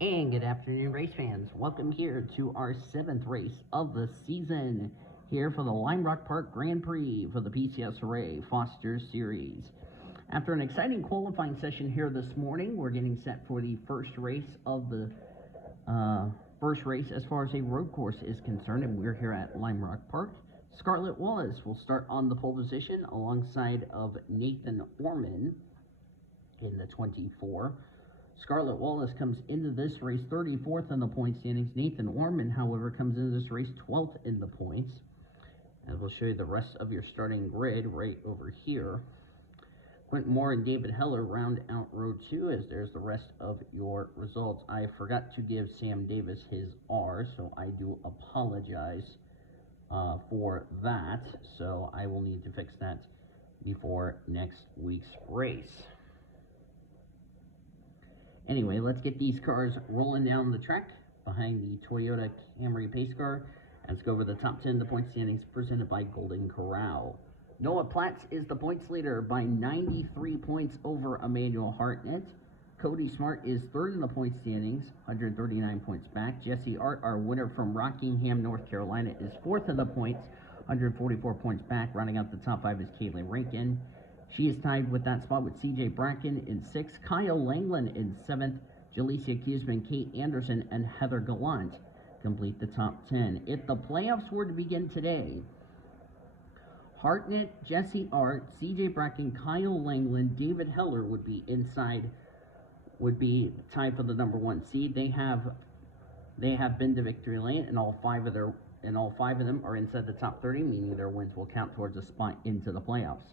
And good afternoon, race fans. Welcome here to our 7th race of the season here for the Lime Rock Park Grand Prix for the PCSRA Foster Series. After an exciting qualifying session here this morning, we're getting set for the first race as far as a road course is concerned, and we're here at Lime Rock Park. Scarlett Wallace will start on the pole position alongside of Nathan Orman in the 24. Scarlett Wallace comes into this race 34th in the point standings. Nathan Orman, however, comes into this race 12th in the points. And we'll show you the rest of your starting grid right over here. Quentin Moore and David Heller round out row 2 as there's the rest of your results. I forgot to give Sam Davis his R, so I do apologize for that. So I will need to fix that before next week's race. Anyway, let's get these cars rolling down the track behind the Toyota Camry pace car. Let's go over the top 10 the point standings presented by Golden Corral. Noah Platts is the points leader by 93 points over Emmanuel Hartnett. Cody Smart is third in the point standings, 139 points back. Jesse Art, our winner from Rockingham, North Carolina, is fourth in the points, 144 points back. Rounding out the top 5 is Kaylee Rankin. She is tied with that spot with CJ Bracken in 6th, Kyle Langland in 7th, Jalecia Kuzman, Kate Anderson, and Heather Gallant complete the top 10. If the playoffs were to begin today, Hartnett, Jesse Art, CJ Bracken, Kyle Langland, David Heller would be tied for the number 1 seed. They have been to victory lane, and all five of them are inside the top 30, meaning their wins will count towards a spot into the playoffs.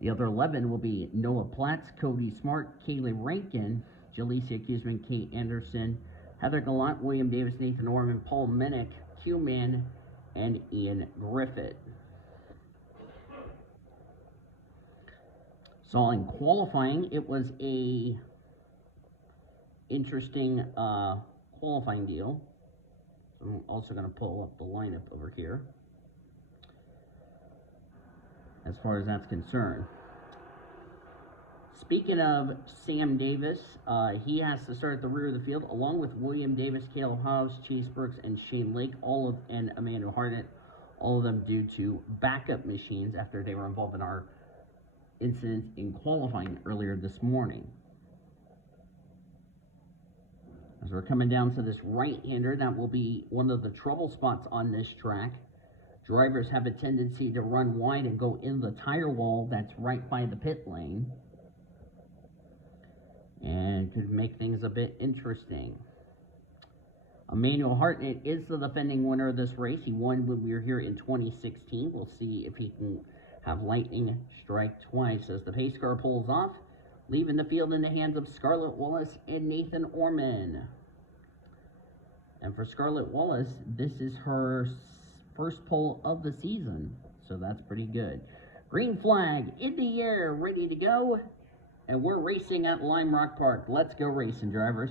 The other 11 will be Noah Platts, Cody Smart, Kaylee Rankin, Jalecia Kuzman, Kate Anderson, Heather Gallant, William Davis, Nathan Orman, Paul Minnick, Q Man, and Ian Griffith. So in qualifying, it was a interesting qualifying deal. I'm also going to pull up the lineup over here as far as that's concerned. Speaking of Sam Davis, he has to start at the rear of the field along with William Davis, Caleb Hobbs, Chase Brooks, and Shane Lake, and Emmanuel Hartnett, all of them due to backup machines after they were involved in our incident in qualifying earlier this morning. As we're coming down to this right-hander, that will be one of the trouble spots on this track. Drivers have a tendency to run wide and go in the tire wall that's right by the pit lane, and could make things a bit interesting. Emmanuel Hartnett is the defending winner of this race. He won when we were here in 2016. We'll see if he can have lightning strike twice as the pace car pulls off, leaving the field in the hands of Scarlett Wallace and Nathan Orman. And for Scarlett Wallace, this is her first pole of the season, so that's pretty good. Green flag in the air, ready to go, and we're racing at Lime Rock Park. Let's go racing, drivers.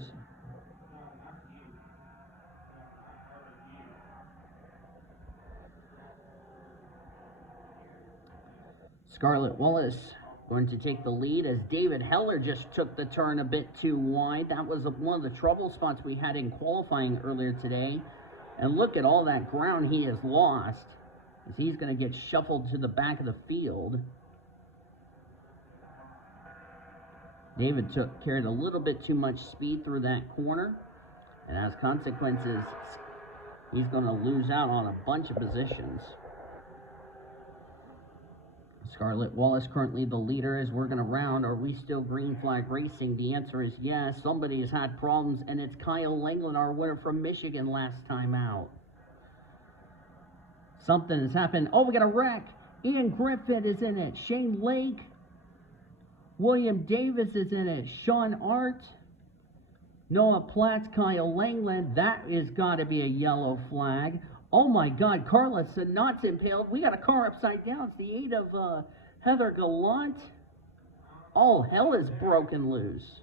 Scarlett Wallace going to take the lead as David Heller just took the turn a bit too wide. That was one of the trouble spots we had in qualifying earlier today. And look at all that ground he has lost, as he's going to get shuffled to the back of the field. David carried a little bit too much speed through that corner, and as consequences, he's going to lose out on a bunch of positions. Scarlett Wallace currently the leader as we're going to round. Are we still green flag racing? The answer is yes. Somebody has had problems, and it's Kyle Langland, our winner from Michigan last time out. Something has happened. Oh, we got a wreck. Ian Griffith is in it. Shane Lake. William Davis is in it. Sean Art. Noah Platts, Kyle Langland. That is got to be a yellow flag. Oh my God, Carla Sanat's impaled. We got a car upside down. It's the 8 of Heather Gallant. All hell is broken loose.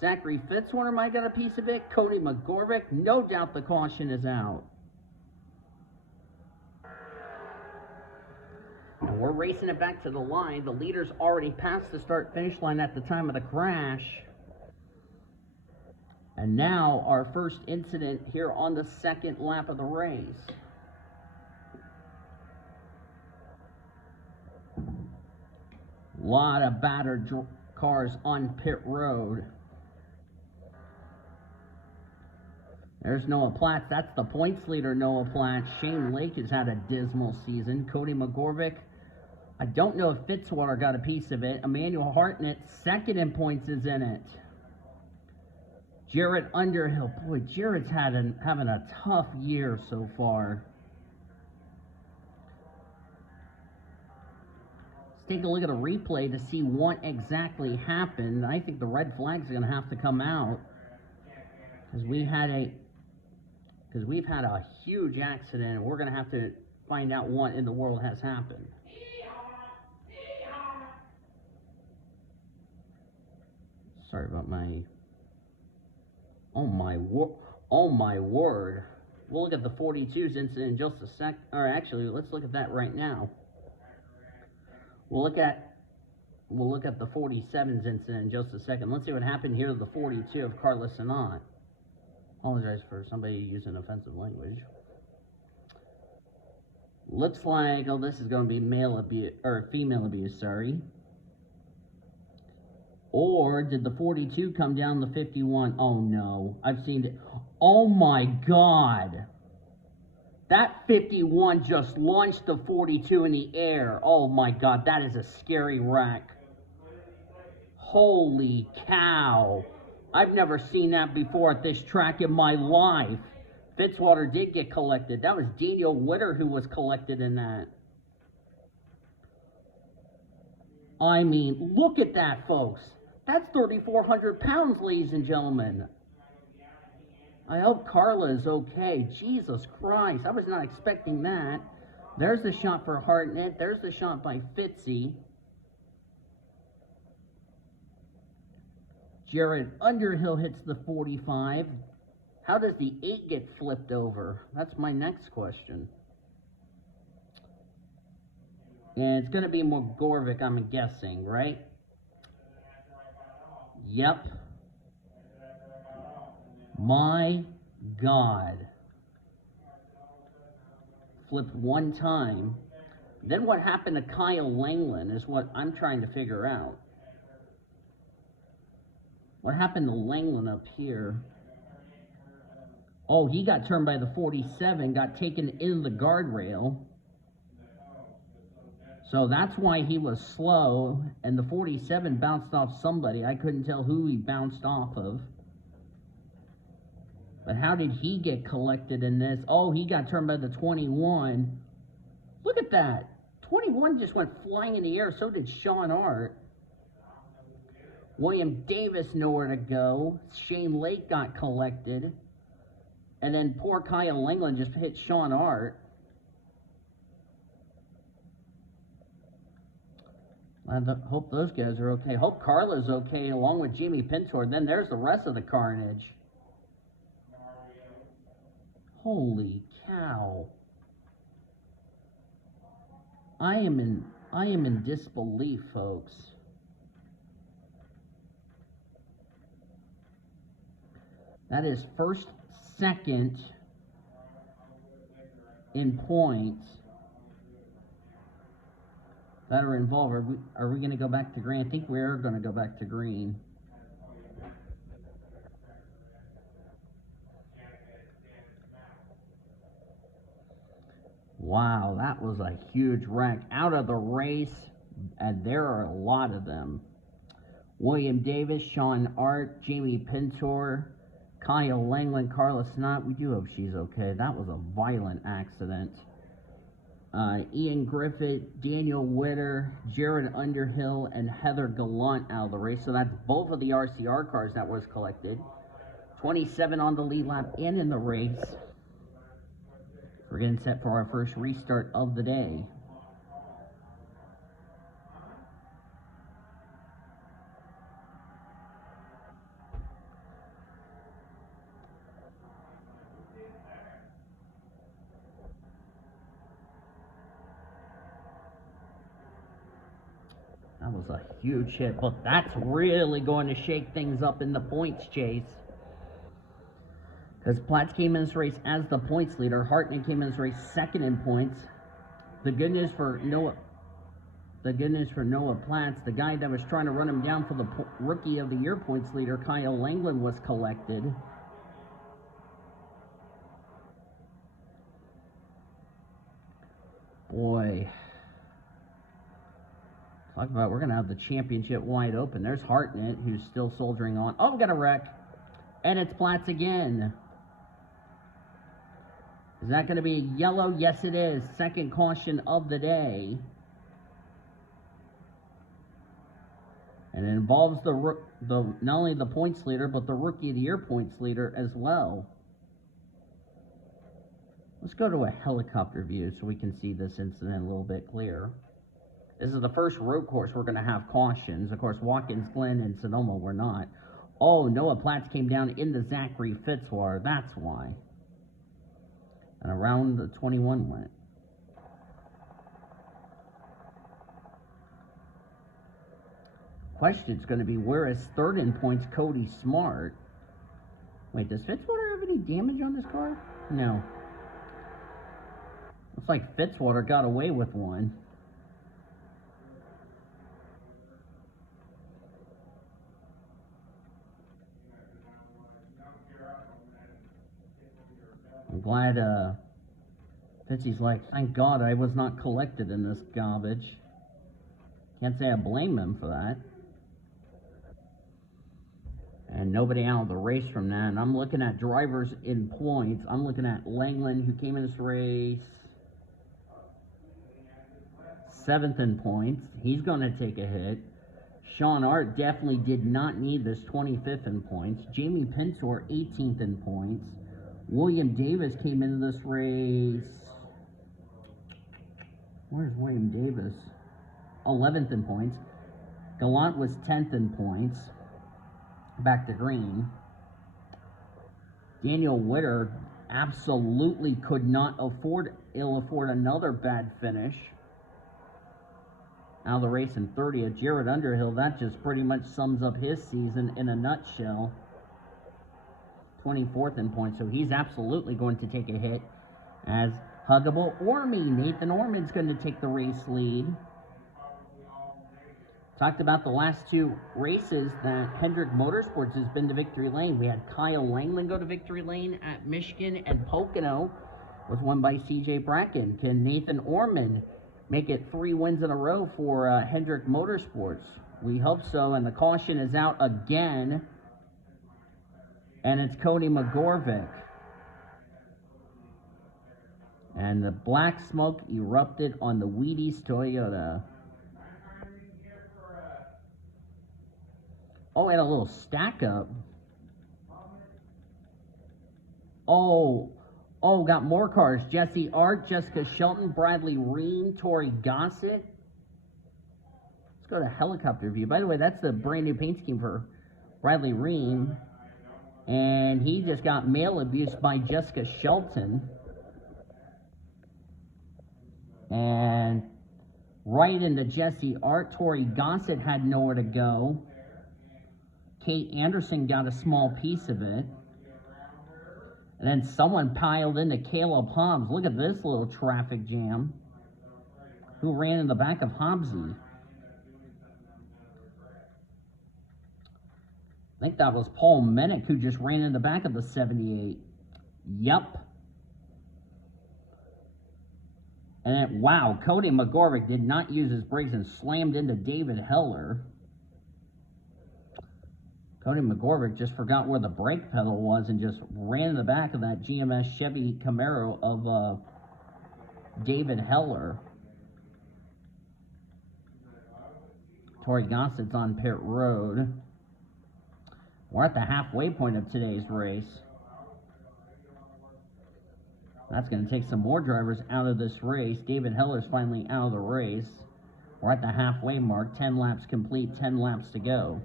Zachary Fitzwater might got a piece of it. Cody McGorvick, no doubt the caution is out. And we're racing it back to the line. The leaders already passed the start-finish line at the time of the crash. And now our first incident here on the second lap of the race. Lot of battered cars on pit road. There's Noah Platts. That's the points leader, Noah Platts. Shane Lake has had a dismal season. Cody McGorvick. I don't know if Fitzwater got a piece of it. Emmanuel Hartnett, second in points, is in it. Jarrett Underhill. Boy, Jarrett's having a tough year so far. Let's take a look at a replay to see what exactly happened. I think the red flag's going to have to come out because we've had a huge accident. We're going to have to find out what in the world has happened. Sorry about my... Oh my word. We'll look at the 42's incident in just a sec. Or actually, let's look at that right now. We'll look at the 47's incident in just a second. Let's see what happened here to the 42 of Carlos Sanat. Apologize for somebody using offensive language. Looks like, oh, this is going to be male abuse, or female abuse, sorry. Or did the 42 come down the 51? Oh no, I've seen it. Oh my God. That 51 just launched the 42 in the air. Oh my God, that is a scary wreck. Holy cow. I've never seen that before at this track in my life. Fitzwater did get collected. That was Daniel Witter who was collected in that. I mean, look at that, folks. That's 3,400 pounds, ladies and gentlemen. I hope Carla is okay. Jesus Christ, I was not expecting that. There's the shot for Hartnett. There's the shot by Fitzy. Jared Underhill hits the 45. How does the 8 get flipped over? That's my next question. And it's going to be McGorvick, I'm guessing, right? Yep. My God. Flipped one time. Then what happened to Kyle Langland is what I'm trying to figure out. What happened to Langland up here? Oh, he got turned by the 47, got taken into the guardrail. So that's why he was slow, and the 47 bounced off somebody. I couldn't tell who he bounced off of. But how did he get collected in this? Oh, he got turned by the 21. Look at that. 21 just went flying in the air. So did Sean Art. William Davis nowhere to go. Shane Lake got collected. And then poor Kyle Langland just hit Sean Art. I hope those guys are okay. Hope Carla's okay along with Jamie Pintor. Then there's the rest of the carnage. Holy cow. I am in disbelief, folks. That is first, second in points that are involved. Are we going to go back to green? I think we are going to go back to green. Wow, that was a huge wreck. Out of the race, and there are a lot of them. William Davis, Sean Art, Jamie Pintor, Kyle Langland, Carla Snott. We do hope she's okay. That was a violent accident. Ian Griffith, Daniel Witter, Jared Underhill, and Heather Gallant out of the race. So that's both of the RCR cars that was collected. 27 on the lead lap and in the race. We're getting set for our first restart of the day. That was a huge hit, but that's really going to shake things up in the points chase. As Platts came in this race as the points leader, Hartnett came in this race second in points. The good news for Noah Platts, the guy that was trying to run him down for the Rookie of the Year points leader, Kyle Langland, was collected. Boy, talk about, we're going to have the championship wide open. There's Hartnett, who's still soldiering on. Oh, got a wreck. And it's Platts again. Is that going to be a yellow? Yes, it is. Second caution of the day. And it involves not only the points leader, but the Rookie of the Year points leader as well. Let's go to a helicopter view so we can see this incident a little bit clearer. This is the first road course we're going to have cautions. Of course, Watkins Glen and Sonoma were not. Oh, Noah Platts came down into Zachary Fitzwater. That's why. And around the 21 went. Question's going to be, where is third in points Cody Smart? Wait, does Fitzwater have any damage on this car? No. Looks like Fitzwater got away with one. I'm glad Fitzy's like, thank God I was not collected in this garbage. Can't say I blame him for that. And nobody out of the race from that. And I'm looking at drivers in points. I'm looking at Langland, who came in this race 7th in points. He's going to take a hit. Sean Art definitely did not need this 25th in points. Jamie Pintor 18th in points. William Davis came into this race. Where's William Davis? 11th in points. Gallant was 10th in points. Back to green. Daniel Witter absolutely could not afford another bad finish. Out of the race in 30th. Jared Underhill, that just pretty much sums up his season in a nutshell. 24th in points, so he's absolutely going to take a hit. As Huggable Orme, Nathan Orman's going to take the race lead. Talked about the last two races that Hendrick Motorsports has been to victory lane. We had Kyle Langland go to victory lane at Michigan, and Pocono was won by CJ Bracken. Can Nathan Orman make it 3 wins in a row for Hendrick Motorsports? We hope so, and the caution is out again. And it's Cody McGorvick. And the black smoke erupted on the Wheaties Toyota. Oh, and a little stack up. Oh, got more cars. Jesse Art, Jessica Shelton, Bradley Ream, Tori Gossett. Let's go to helicopter view. By the way, that's the brand new paint scheme for Bradley Ream. And he just got male abuse by Jessica Shelton. And right into Jesse Art. Tori Gossett had nowhere to go. Kate Anderson got a small piece of it. And then someone piled into Caleb Hobbs. Look at this little traffic jam. Who ran in the back of Hobbsy? I think that was Paul Mennick who just ran in the back of the 78. Yep. And then, wow, Cody McGorvick did not use his brakes and slammed into David Heller. Cody McGorvick just forgot where the brake pedal was and just ran in the back of that GMS Chevy Camaro of David Heller. Tori Gossett's on pit road. We're at the halfway point of today's race. That's going to take some more drivers out of this race. David Heller's finally out of the race. We're at the halfway mark. 10 laps complete, 10 laps to go.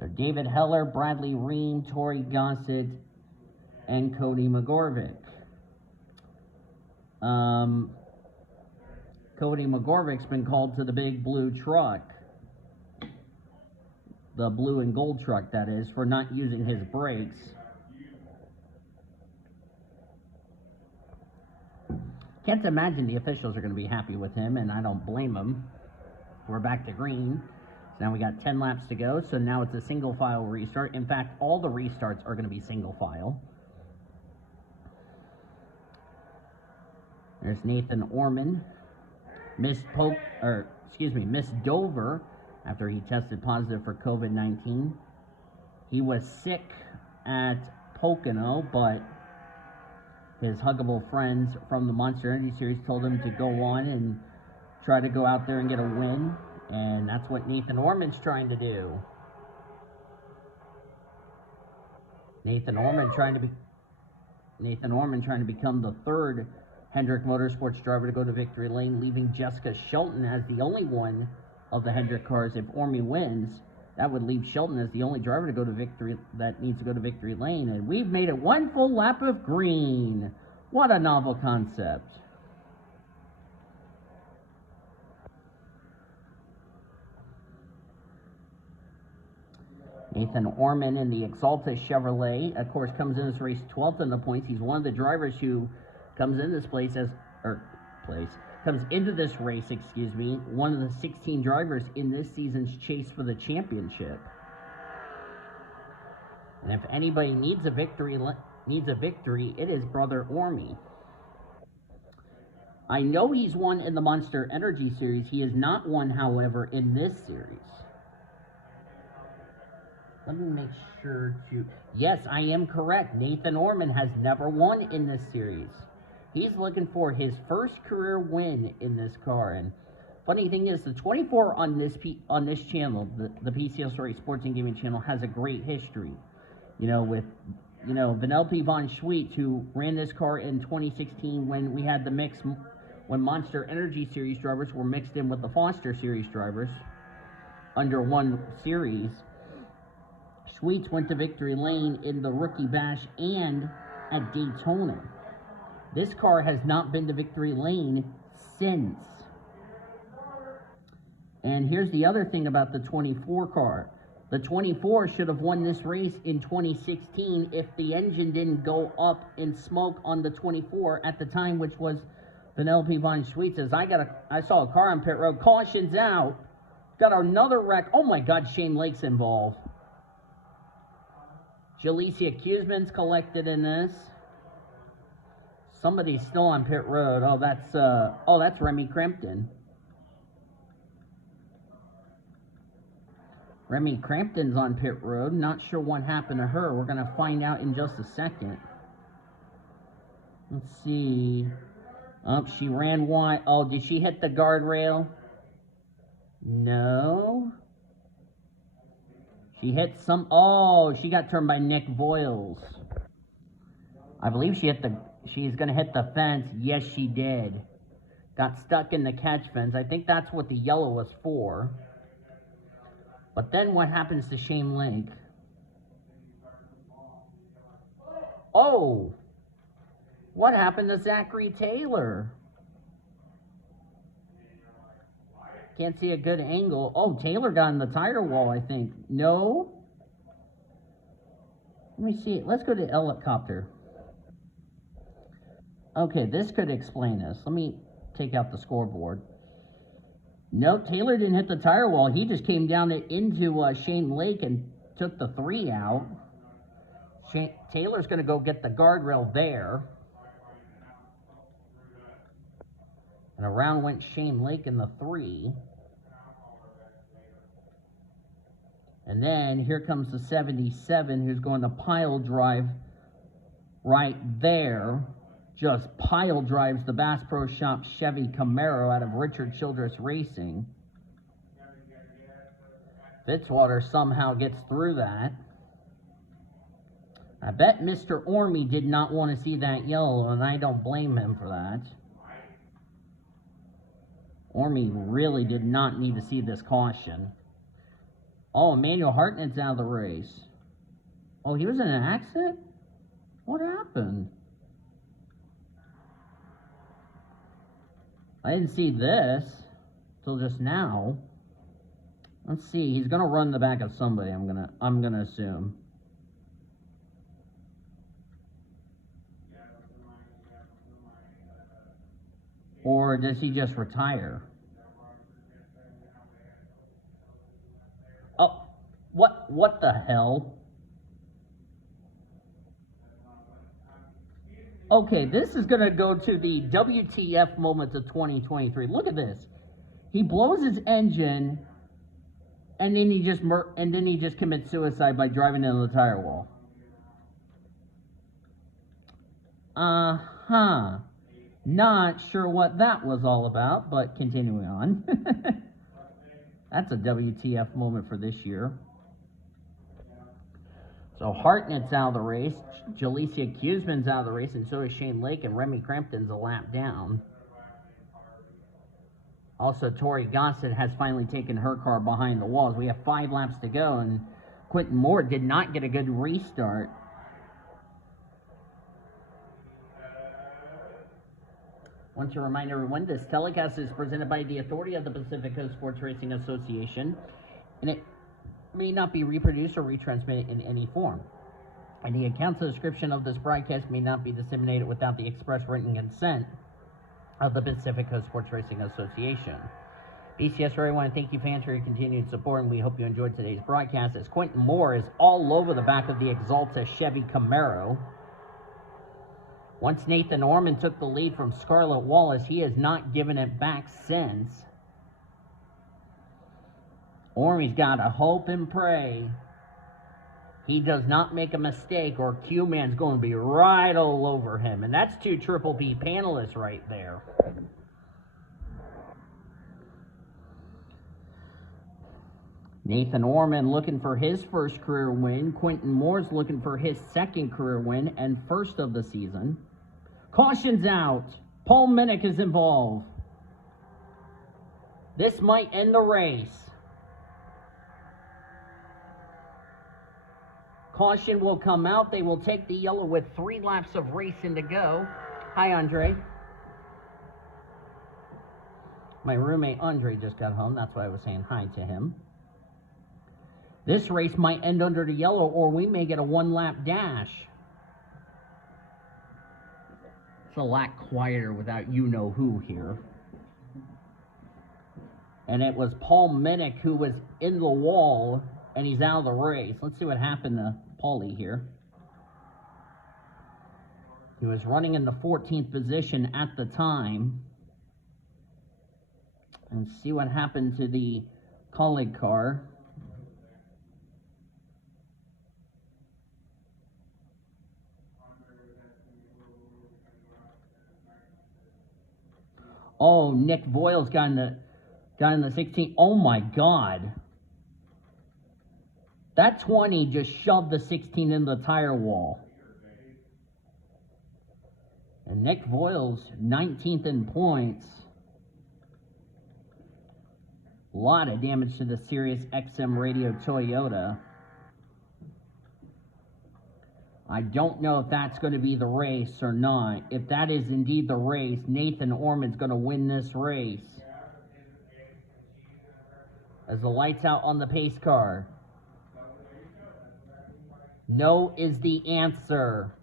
So David Heller, Bradley Ream, Tori Gossett, and Cody McGorvick. Cody McGorvick's been called to the big blue truck. the blue and gold truck, that is, for not using his brakes. Can't imagine the officials are going to be happy with him, and I don't blame them. We're back to green. So now we got 10 laps to go, so now it's a single file restart. In fact, all the restarts are going to be single file. There's Nathan Orman. Missed Dover after he tested positive for COVID-19. He was sick at Pocono, but his huggable friends from the Monster Energy Series told him to go on and try to go out there and get a win, and that's what Nathan Orman's trying to do. Nathan Orman trying to become the third Hendrick Motorsports driver to go to victory lane, leaving Jessica Shelton as the only one of the Hendrick cars. If Ormy wins, that would leave Shelton as the only driver to go to victory that needs to go to victory lane. And we've made it one full lap of green. What a novel concept. Nathan Orman in the Exalta Chevrolet, of course, comes in this race 12th in the points. He's one of the drivers who comes into this race, one of the 16 drivers in this season's chase for the championship. And if anybody needs a victory, it is brother Ormy. I know he's won in the Monster Energy Series. He has not won, however, in this series. Let me make sure to... Yes, I am correct. Nathan Orman has never won in this series. He's looking for his first career win in this car. And funny thing is, the 24 on this channel, the PCSRA Sports and Gaming channel, has a great history. With Vanellope von Schweetz, who ran this car in 2016 when we had the mix, when Monster Energy Series drivers were mixed in with the Foster Series drivers under one series. Schweetz went to victory lane in the Rookie Bash and at Daytona. This car has not been to victory lane since. And here's the other thing about the 24 car. The 24 should have won this race in 2016 if the engine didn't go up in smoke on the 24 at the time, which was Vanellope von Schweetz says, I saw a car on pit road. Caution's out. Got another wreck. Oh my God, Shane Lake's involved. Jalecia Kuzman's collected in this. Somebody's still on pit road. That's Remy Crampton. Remy Crampton's on pit road. Not sure what happened to her. We're going to find out in just a second. Let's see. Oh, she ran wide. Oh, did she hit the guardrail? No. She hit some... Oh, she got turned by Nick Voiles. I believe she's going to hit the fence. Yes, she did. Got stuck in the catch fence. I think that's what the yellow was for. But then what happens to Shane Lake? Oh! What happened to Zachary Taylor? Can't see a good angle. Oh, Taylor got in the tire wall, I think. No? Let me see. Let's go to helicopter. Okay, this could explain this. Let me take out the scoreboard. Nope, Taylor didn't hit the tire wall. He just came down into Shane Lake and took the 3 out. Taylor's going to go get the guardrail there. And around went Shane Lake in the 3. And then here comes the 77, who's going to pile drive right there. Just pile drives the Bass Pro Shop Chevy Camaro out of Richard Childress Racing. Fitzwater somehow gets through that. I bet Mr. Ormy did not want to see that yellow, and I don't blame him for that. Ormy really did not need to see this caution. Oh, Emmanuel Hartnett's out of the race. Oh, he was in an accident? What happened? I didn't see this till just now. Let's see. He's gonna run the back of somebody. I'm gonna assume. Or does he just retire? Oh, what the hell? Okay, this is gonna go to the WTF moments of 2023. Look at this. He blows his engine, and then he just commits suicide by driving into the tire wall. Not sure what that was all about, but continuing on. That's a WTF moment for this year. So Hartnett's out of the race, Jalecia Cuseman's out of the race, and so is Shane Lake, and Remy Crampton's a lap down. Also, Tori Gossett has finally taken her car behind the walls. We have 5 laps to go, and Quentin Moore did not get a good restart. Want to remind everyone, this telecast is presented by the authority of the Pacific Coast Sports Racing Association, and it may not be reproduced or retransmitted in any form. And the account description of this broadcast may not be disseminated without the express written consent of the Pacific Coast Sports Racing Association. PCSRA, I want to thank you fans for your continued support, and we hope you enjoyed today's broadcast as Quentin Moore is all over the back of the Exalta Chevy Camaro. Once Nathan Orman took the lead from Scarlett Wallace, he has not given it back since. Ormy's got to hope and pray he does not make a mistake, or Q-Man's going to be right all over him. And that's 2 Triple P panelists right there. Nathan Orman looking for his first career win. Quentin Moore's looking for his second career win and first of the season. Caution's out. Paul Minnick is involved. This might end the race. Caution will come out. They will take the yellow with 3 laps of racing to go. Hi, Andre. My roommate Andre just got home. That's why I was saying hi to him. This race might end under the yellow, or we may get a 1-lap dash. It's a lot quieter without you-know-who here. And it was Paul Minnick who was in the wall, and he's out of the race. Let's see what happened to Paulie here. He was running in the 14th position at the time. And see what happened to the colleague car. Oh, Nick Voiles got in the 16. Oh my God. That 20 just shoved the 16 in the tire wall. And Nick Voiles, 19th in points. A lot of damage to the Sirius XM Radio Toyota. I don't know if that's going to be the race or not. If that is indeed the race, Nathan Orman's going to win this race. As the lights out on the pace car. No is the answer.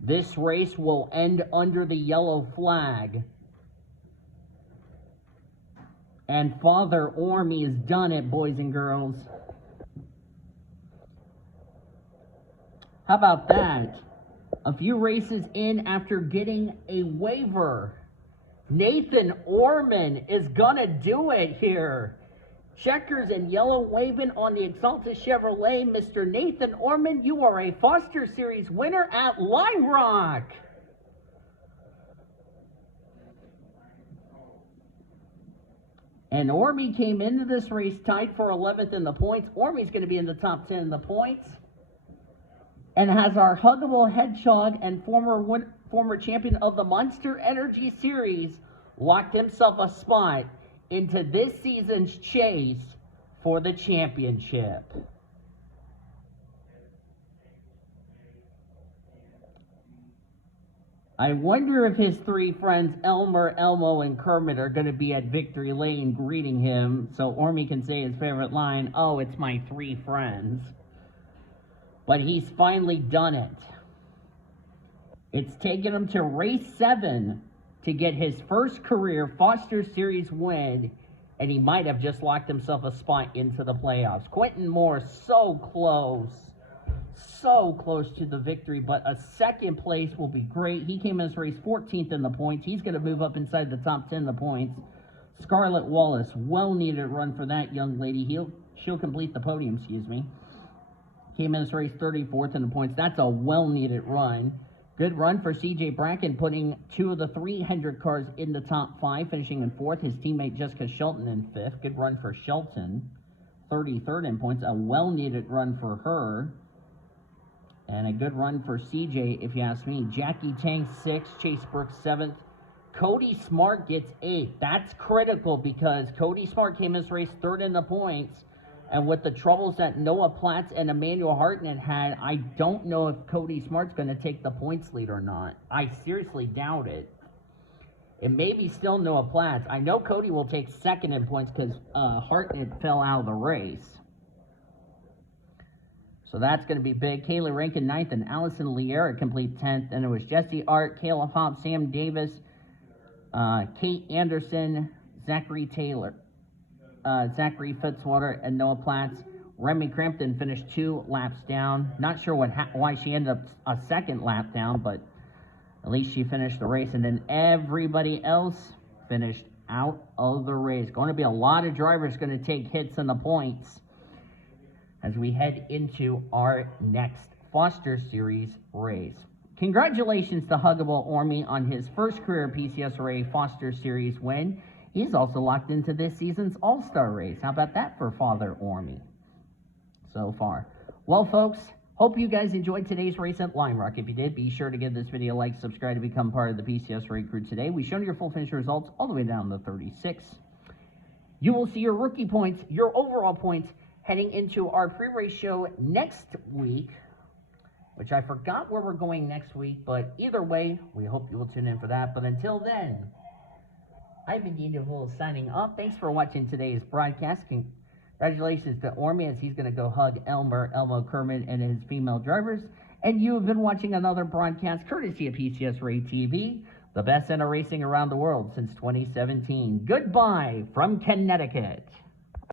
This race will end under the yellow flag. And Father Ormy has done it, boys and girls. How about that? A few races in after getting a waiver. Nathan Orman is gonna do it here. Checkers and yellow waving on the Exalta Chevrolet. Mr. Nathan Orman, you are a Foster Series winner at Lime Rock. And Ormy came into this race tied for 11th in the points. Ormy's going to be in the top 10 in the points. And has our huggable hedgehog and former champion of the Monster Energy Series locked himself a spot into this season's chase for the championship. I wonder if his three friends, Elmer, Elmo, and Kermit, are going to be at Victory Lane greeting him so Ormy can say his favorite line, "Oh, it's my three friends." But he's finally done it. It's taken him to race 7 to get his first career Foster Series win, and he might have just locked himself a spot into the playoffs. Quentin Moore, so close to the victory, but a second place will be great. He came in this race 14th in the points. He's going to move up inside the top 10 in the points. Scarlett Wallace, well-needed run for that young lady. She'll complete the podium, Came in this race 34th in the points. That's a well-needed run. Good run for C.J. Bracken, putting 2 of the 300 cars in the top 5, finishing in 4th. His teammate Jessica Shelton in 5th. Good run for Shelton. 33rd in points. A well-needed run for her. And a good run for C.J., if you ask me. Jackie Tang, 6th. Chase Brooks, 7th. Cody Smart gets 8th. That's critical because Cody Smart came in this race 3rd in the points. And with the troubles that Noah Platts and Emmanuel Hartnett had, I don't know if Cody Smart's going to take the points lead or not. I seriously doubt it. It may be still Noah Platts. I know Cody will take 2nd in points because Hartnett fell out of the race. So that's going to be big. Kayla Rankin 9th and Allison Liera complete 10th. And it was Jesse Art, Kayla Hobb, Sam Davis, Kate Anderson, Zachary Taylor, Zachary Fitzwater, and Noah Platts. Remy Crampton finished 2 laps down. Not sure why she ended up a 2nd lap down, but at least she finished the race. And then everybody else finished out of the race. Going to be a lot of drivers going to take hits in the points as we head into our next Foster Series race. Congratulations to Huggable Ormy on his first career PCSRA Foster Series win. He's also locked into this season's All-Star race. How about that for Father Ormy so far? Well, folks, hope you guys enjoyed today's race at Lime Rock. If you did, be sure to give this video a like, subscribe to become part of the PCSRA crew today. We've shown your full finish results all the way down to 36. You will see your rookie points, your overall points, heading into our pre-race show next week, which I forgot where we're going next week, but either way, we hope you will tune in for that. But until then, I've been Dean DeVoe signing off. Thanks for watching today's broadcast. Congratulations to Ormy as he's going to go hug Elmo Kermit, and his female drivers. And you have been watching another broadcast courtesy of PCSRA TV, the best center racing around the world since 2017. Goodbye from Connecticut.